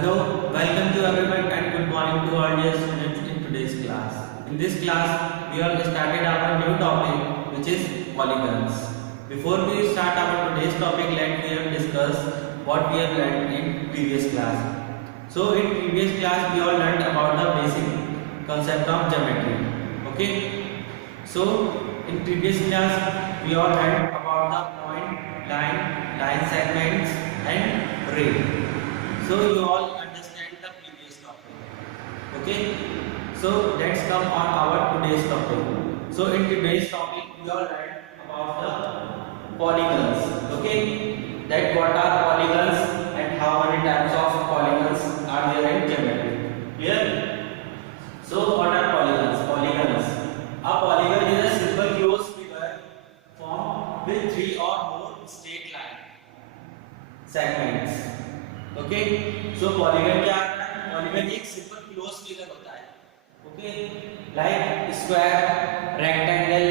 Hello, welcome to everyone and good morning to all dear students in today's class. In this class, we have started our new topic which is polygons. Before we start our today's topic, let me have discuss what we have learned in previous class. So in previous class, we all learned about the basic concept of geometry. Okay. So in previous class, we all learned about the point, line segments and ray. So you all understand the previous topic. Okay. So let's come on our today's topic. So in today's topic we all learn about the polygons. Okay. That what are polygons and how many types of polygons are there in geometry. Clear? So what are polygons? Polygons. A polygon is a simple closed figure formed with three or more straight line segments. Okay so polygon क्या होता है? Polygon एक simple close figure होता है. Okay like square, rectangle,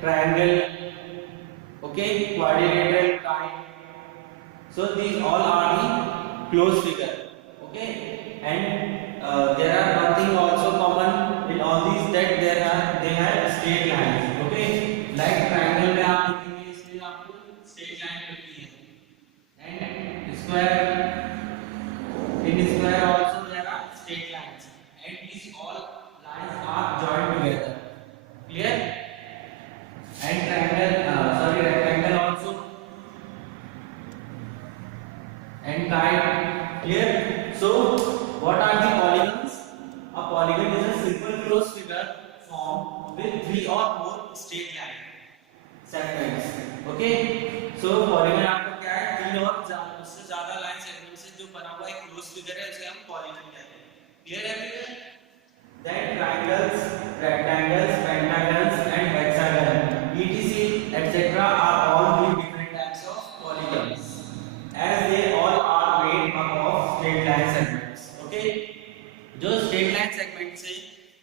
triangle, okay quadrilateral, kite. So these all are the closed figure. Okay, and there are one thing also common in all these that they have straight lines. Okay, like triangle में आप देखेंगे इसमें आपको straight line मिलती है, and square. In square also there are straight lines and these all lines are joined together. Clear? And rectangle also and kite. Clear? So what are the polygons? A polygon is a simple closed figure formed with three or more straight line segments. Okay? So polygon आपको क्या है? तीन और उससे ज्यादा line segment से जो बना हुआ एक क्लोज फिगर है उसे हम पॉलीगन कहते हैं. क्लियर है everyone? Then triangles, rectangles, pentagons and hexagon etc etc are all the different types of polygons as they all are made up of straight line segments. Okay? जो straight line segment से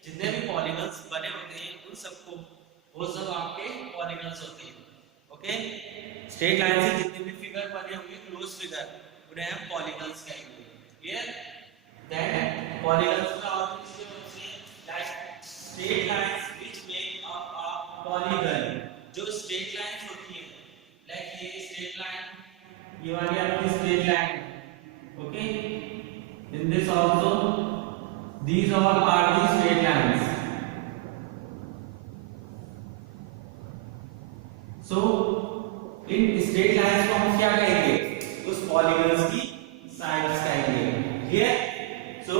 जितने भी polygons बने होते हैं उन सबको वो सब आपके polygons होते हैं. ओके स्ट्रेट लाइन से जितने भी फिगर बने होंगे क्लोज फिगर उन्हें हम पॉलीगन्स कहेंगे. क्लियर? देन पॉलीगन्स का और किसके बनते हैं? Like straight lines which make up a polygon. जो स्ट्रेट लाइंस होती हैं लाइक ये स्ट्रेट लाइन, ये वाली आपकी straight line. Okay in this also these all are the straight lines. So इन स्ट्रेट लाइंस को हम क्या कहेंगे? उस पॉलीगन्स की साइड्स कहेंगे. Clear? So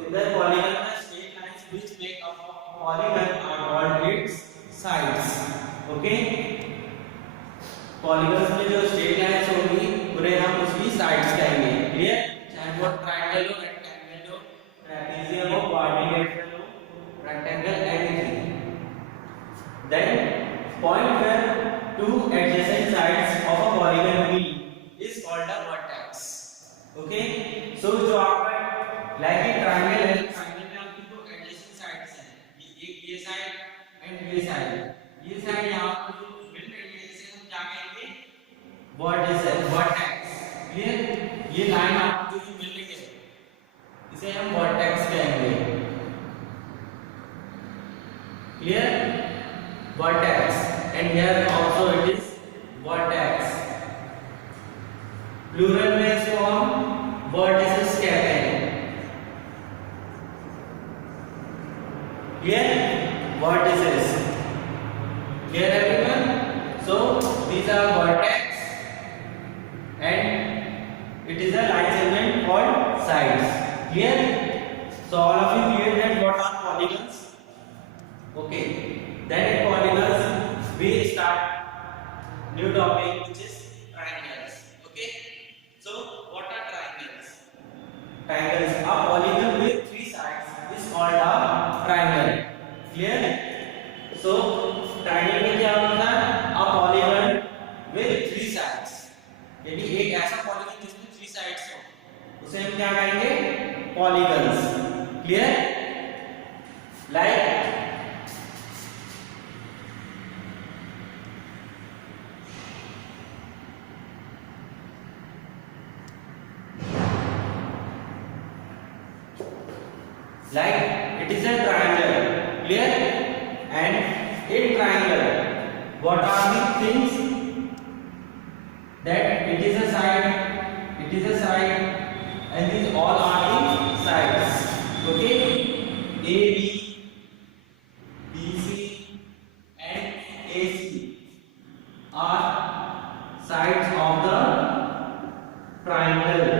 in the polygon the straight lines which make up a polygon are called its sides. Okay polygons में जो स्ट्रेट लाइंस होंगी उन्हें हम उसकी साइड्स कहेंगे. क्लियर? चाहे वो ट्रायंगल हो, रेक्टेंगल हो, ट्रेपेजियम हो, क्वाड्रिलेटरल हो, rectangle, anything. Then point where two adjacent sides of a polygon meet is called a vertex. Okay, so जो आपका like a triangle है, triangle में आपकी दो adjacent sides हैं, ये side and ये side यहाँ पर जो मिल रही है इसे हम क्या कहेंगे? vertex. Clear? ये line आपको जो मिल रही है इसे हम vertex कहेंगे. Clear? Vertex. And here also it is vertex. Plural में इसको हम vertices कहते हैं. Clear? Vertices. Clear everyone? So these are vertex and it is a line segment called sides. Clear? So all of you clear that what are polygons? Okay. Then in polygons we start new topic which is triangles. Okay, so what are triangles? Triangles, a polygon with three sides is called a triangle. Clear? So triangle में क्या होता है? A polygon with three sides. यानी एक ऐसा polygon जिसमें three sides हो उसे हम क्या कहेंगे? Polygons. Clear? Like Like it is a triangle, clear? And in triangle, what are the things that it is a side, and these all are the sides. Okay, A, B, C, and AC are sides of the triangle.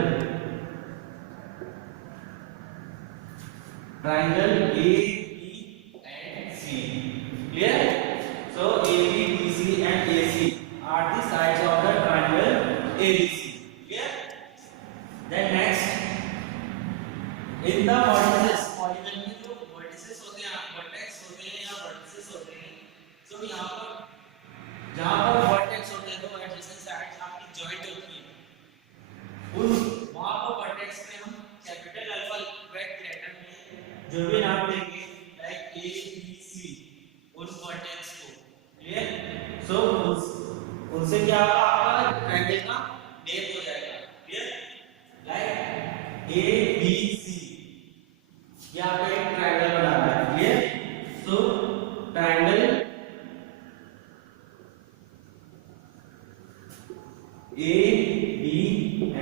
Triangle A, B, and C. Clear? So A, B, B, C, and AC are the sides of the triangle ABC. Clear? Then next, in the vertices, polygon में जो vertices होते हैं, vertex होते हैं या vertices होते हैं, so यहाँ पर जहाँ पर vertex होते हैं तो adjacent sides आपकी joint होती है, उन वहाँ पर vertex में हम capital alphabet letter में जो भी नाम देंगे like A, B, C उन vertex को, clear? So उनसे क्या होगा, आपका triangle का name हो जाएगा, clear? Like A, B, C यहाँ पे एक ट्रायंगल बनाना है, clear? So triangle A, B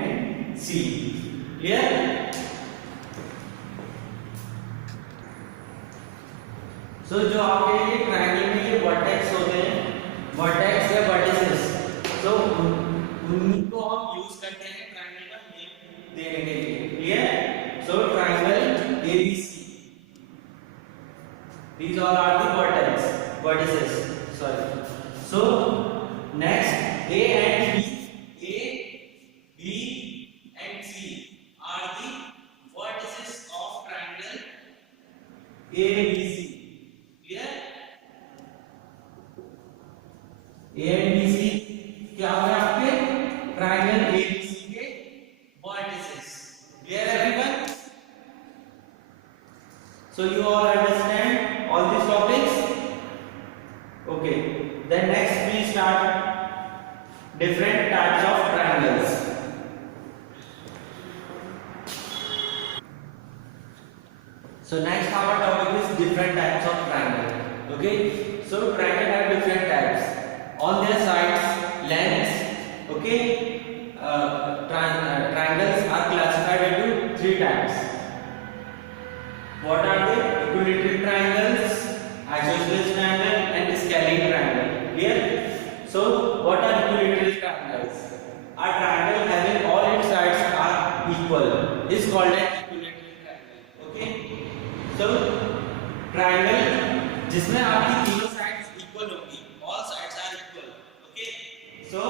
and C, clear? So जो आपके ये ट्रायंगल में ये वर्टेक्स होते हैं, वर्टेक्स या वर्टिसेस, सो उनको हम यूज करते हैं ट्रायंगल का नेम देने के लिए, clear? So triangle ABC. These all are the vertices. Sorry. So next A and B and C are the vertices of triangle ABC. Clear? A and BC क्या हो गया आपके triangle ABC के vertices. Clear everyone? So you all understand all these topics? Okay. Then next we start different types of triangles. So next our topic is different types of triangle. Okay. So triangle have different types. On their sides, lengths. Okay. Triangles are classified into three types. What are they? Equilateral triangles, isosceles triangle, and scalene triangle. Clear? So, what are equilateral triangles? A triangle having all its sides are equal is called an equilateral triangle. Okay? So, triangle जिसमें आपकी तीनों sides equal होगी, all sides are equal. Okay? So,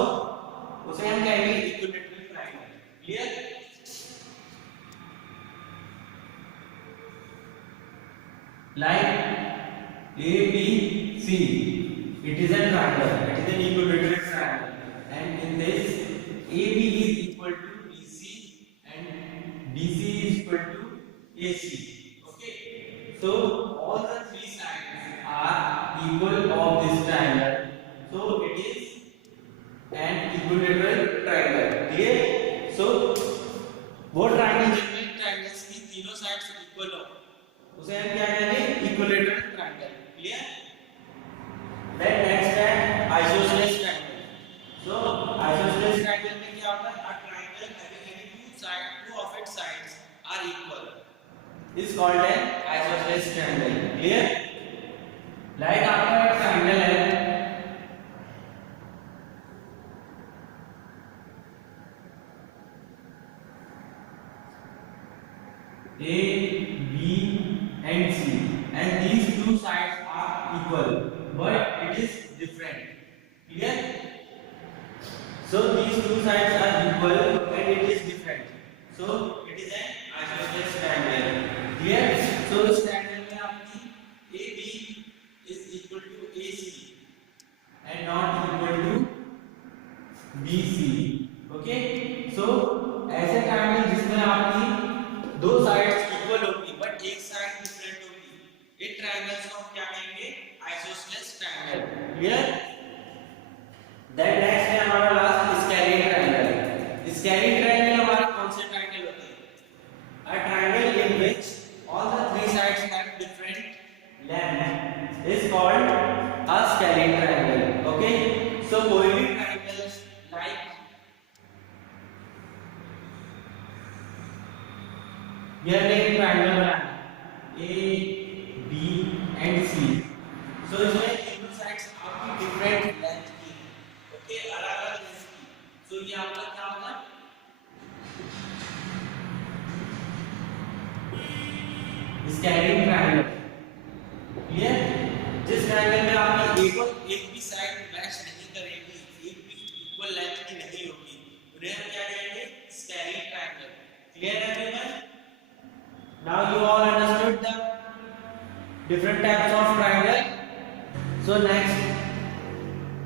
उसे हम कहेंगे equilateral triangle. Clear? Like ABC, it is a triangle, it is an equilateral triangle, and in this AB is equal to BC and BC is equal to AC. Okay, so all the three sides are equal of this triangle, so it is an equilateral triangle. Clear? So वो triangle जिनमें triangles की तीनों sides equal हो उसे हम क्या कहेंगे, equilateral triangle. Clear? Then next है isosceles triangle. So isosceles triangle में क्या होता है, a triangle having two of its sides are equal is called an isosceles triangle. Clear? Like आपका एक ट्रायंगल है, A, B and C, and these two sides are equal but it is different. Clear? So these two sides are equal and it is different, so it is an isosceles triangle. Clear? So इस triangle में आपकी AB is equal to AC and not equal to BC. Okay? So ऐसे triangle जिसमें आपकी दो sides equal होगी but एक side different होगी, इस ट्रायंगल्स को हम क्या कहेंगे, isosceles triangle. Clear? Then next है हमारा last scalene triangle. Scalene triangle हमारे कौन से ट्रायंगल होते हैं, a triangle in which all the three Here एक triangle बनाना A, B and C. So इसमें तीनों sides आपकी different length की, okay, अलग-अलग length की. So ये आपका क्या होगा? Scaling triangle. Clear? जिस triangle में आपकी एक भी side match नहीं करेगी, एक भी equal length की नहीं होगी, उन्हें हम क्या कहेंगे? Scaling triangle. Clear everyone? Now you all understood the different types of triangle. So next,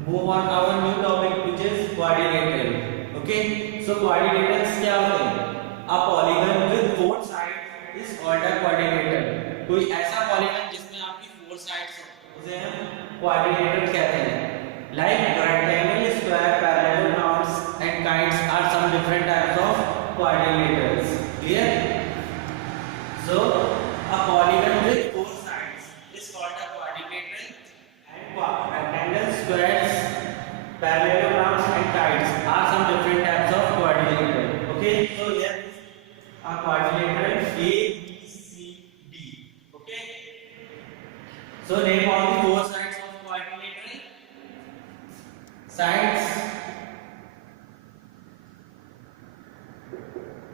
move on to our new topic, which is quadrilateral. Okay, so quadrilaterals क्या होते हैं? A polygon with four sides is called a quadrilateral. कोई ऐसा polygon जिसमें आपकी four sides हो, उसे हम quadrilateral कहते हैं. Like rectangle, square, parallelograms and kites are some different types of quadrilaterals. Clear? So a polygon with four sides is called a quadrilateral, and rectangles, squares, parallelograms and kites are some different types of quadrilateral. Okay, so here is a quadrilateral A, B, C, D. Okay, so name all the four sides of quadrilateral. Sides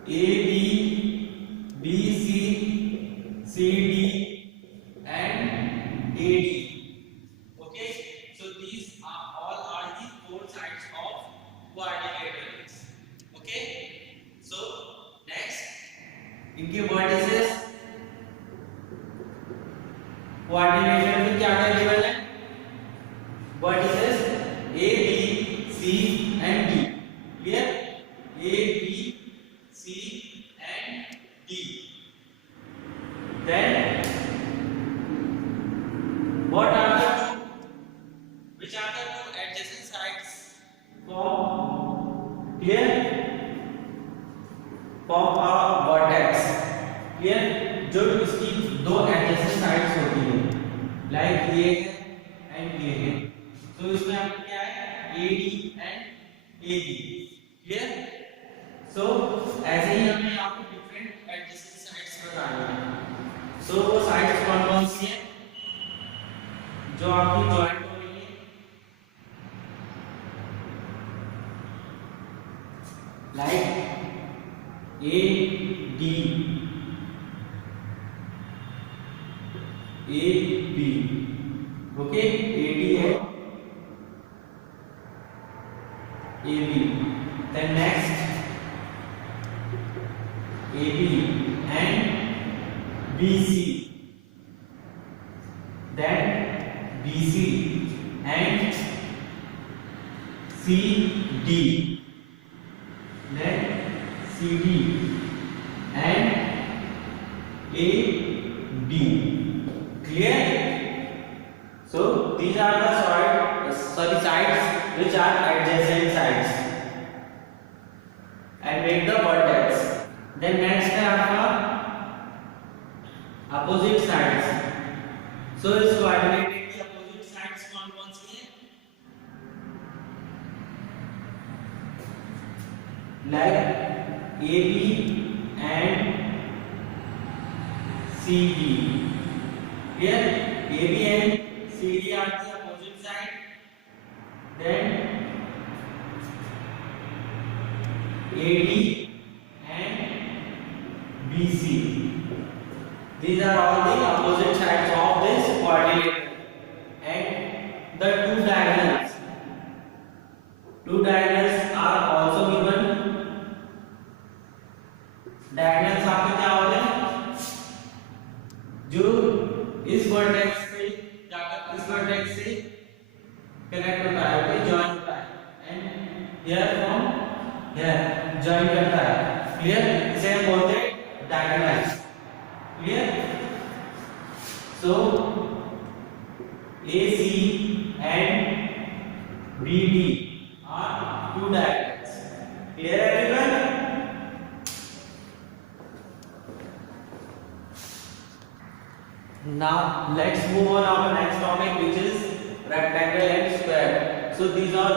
A, B, C, D and AD. Okay, so these are the four sides of quadrilaterals. Okay, so next, इनके vertices quadrilateral में क्या क्या given है? Vertices A, B, C and D. Clear? A, B, C and D. Then what are the two? Which are the two adjacent sides form? Clear? Form a vertex. Clear? जो इसकी दो adjacent sides होती है, like ये है and ये है. तो इसमें आपका क्या है? AD and AD. Clear? So ऐसे ही हमें यहाँ पे different adjacent sides बताने हैं. So वो sides कौन-कौन सी हैं जो आपकी joint हो रही है? Like AD, AB. Okay, AD है AB. Then next AB and BC, then BC and CD, then CD and AD. Clear? So these are the sides which are adjacent sides and make the vertex. Then next है आपका opposite sides. So इस quadrilateral की opposite sides कौन-कौन सी हैं? Like AB and CD. Here AB and CD are the opposite side. Then AD and BC. These are all the opposite sides of this quadrilateral. And the two diagonals. Two diagonals are also given. Diagonals आपके क्या होते हैं? जो इस vertex से जाकर इस vertex से कनेक्ट होता है, ओके, जॉइन होता है, and here from here join करता है. क्लियर? इसे हम बोलते हैं diagonals. Clear? So AC and BD are two diagonals. Clear everyone? Now let's move on our next topic, which is rectangle and square. So these are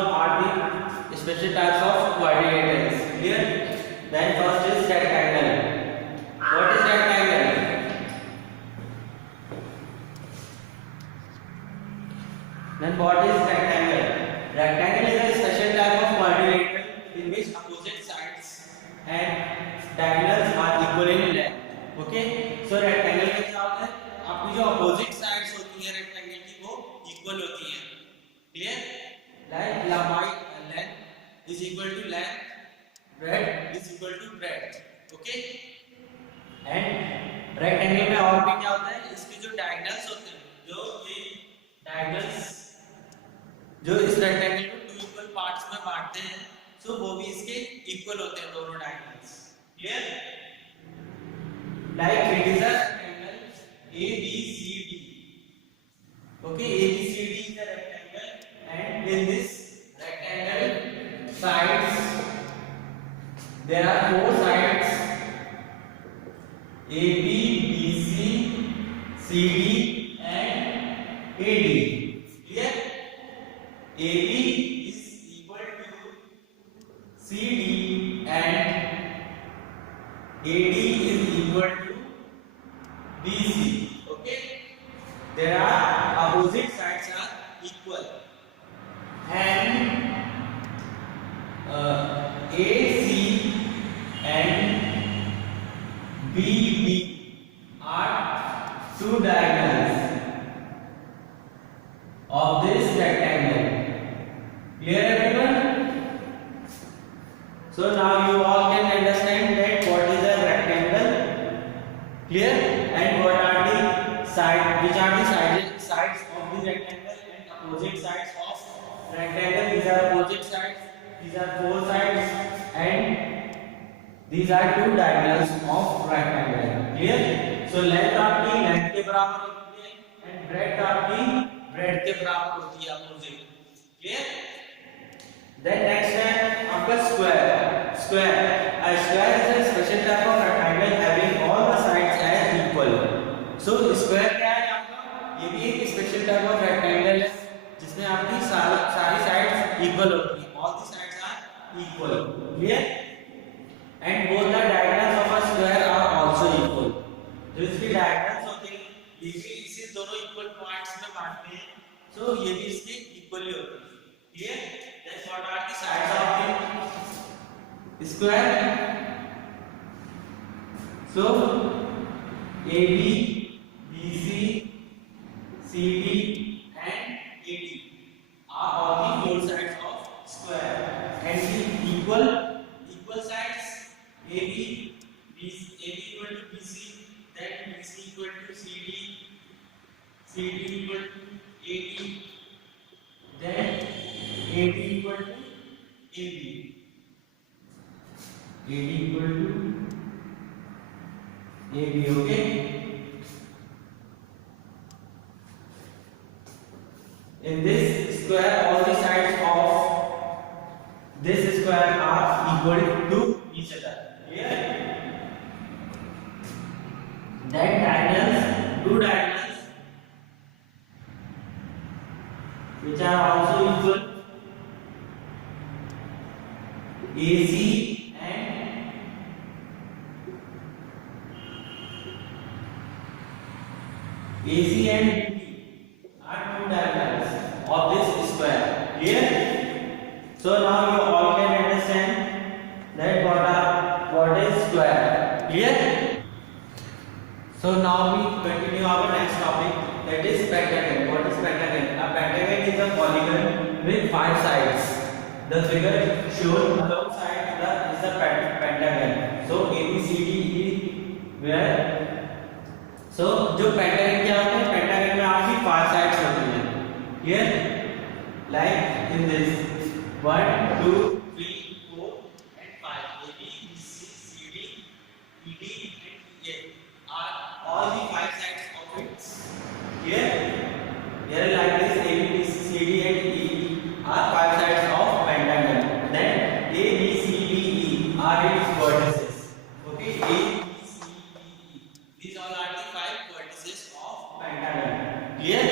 the special types of quadrilaterals. Clear? Then first is rectangle. What is rectangle? Equal in length. Okay, so rectangle में क्या होता है, आपकी जो opposite sides होती है rectangle की वो इक्वल होती है। क्लियर, लाइक लंबाई length is equal to length, breadth is equal to breadth. Okay, and rectangle में और भी क्या होता है, इसके जो डायगोनल्स होते हैं, जो ये डायगोनल्स जो इस रेक्टेंगल को टू इक्वल पार्ट्स में बांटते हैं, सो वो भी इसके इक्वल होते हैं दोनों diagonals. Clear, like it is a rectangle ABCD। Okay, ABCD is a rectangle and in this rectangle sides there are four sides AB, BC, CD and AD. Clear, AB is equal to CD and AD is equal to BC. Okay, there are opposite sides are equal and AC and BD are two diagonals of this rectangle. Clear everyone? So now you all can understand that what is a rectangle. Clear, and what are the sides, which are the sides of the rectangle and opposite sides of rectangle. These are opposite sides, these are four sides and these are two diagonals of rectangle. Clear, so length आपकी length के बराबर होती है and breadth आपकी breadth के बराबर होती है opposite. Clear, then next है आपका square. A square is a special type of rectangle having all the sides as equal. So square क्या है आपका, ये भी एक special type of rectangle है जिसमें आपकी सारी sides equal होती है, all the sides are equal. Clear, and both the diagonals of a square are also equal. जो इसकी diagonals होते हैं ये भी इसे दोनों equal parts में बांटते हैं, so ये भी इसके equally होते हैं. Clear, then what are the sides of the square? So AB, BC, CD and AD are all the four sides of square, and the equal sides AB equal to BC, then BC equal to CD, CD equal to AD, then AD equal to AB, AD equal to AB. Okay, in this square all the sides of this square are equal to each other. Clear, then diagonals, two diagonals which are also equal, AC and BD are two diagonals of this square. Clear, so now you all can understand that what is square. Clear, so now we continue our next topic, that is pentagon. What is pentagon? A pentagon is a polygon with five sides. The figure shown alongside is the pentagon. So ABCD where, so जो pentagon क्या होता है, pentagon में आपकी five sides होती हैं. Clear, like in this 1, 2, 3, 4 and 5. A, B, C, C, D, E, D and E are all the five sides of it. Here like this, A, B, C, D and E are five sides of pentagon. Then A, B, C, D, E are its vertices. Okay, A, B, C, D, E. These all are the five vertices of pentagon. Clear?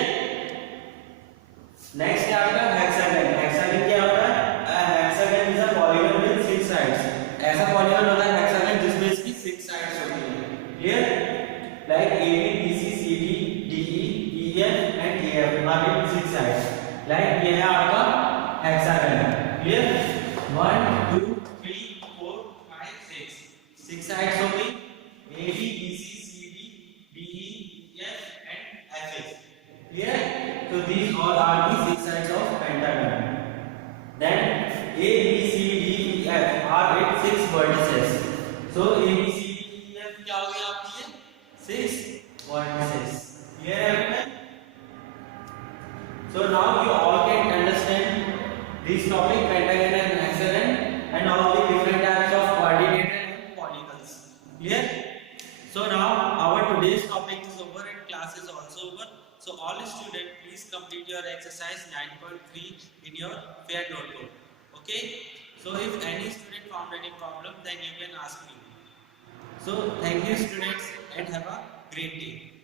Next है आपका hexagon. Hexagon क्या होता है? A hexagon is a polygon with six sides. ऐसा polygon होता है hexagon जिसमें इसकी six sides होती हैं. Clear? Like A, B, B, C, C, D, D, E, E, F and A, F are with six sides. Like ये है आपका hexagon. Clear? 1, 2, 3, 4, 5, 6. Six sides होगी. लगाओगे आप ये 6 vertices. Clear everyone? So now you all can understand this topic, pentagon and hexagon, and all the different types of coordinator and polygons. Clear? So now our today's topic is over and class is also over. So all students, please complete your exercise 9.3 in your fair notebook. Okay? So if any student found any problem, then you can ask me. So thank you students and have a great day.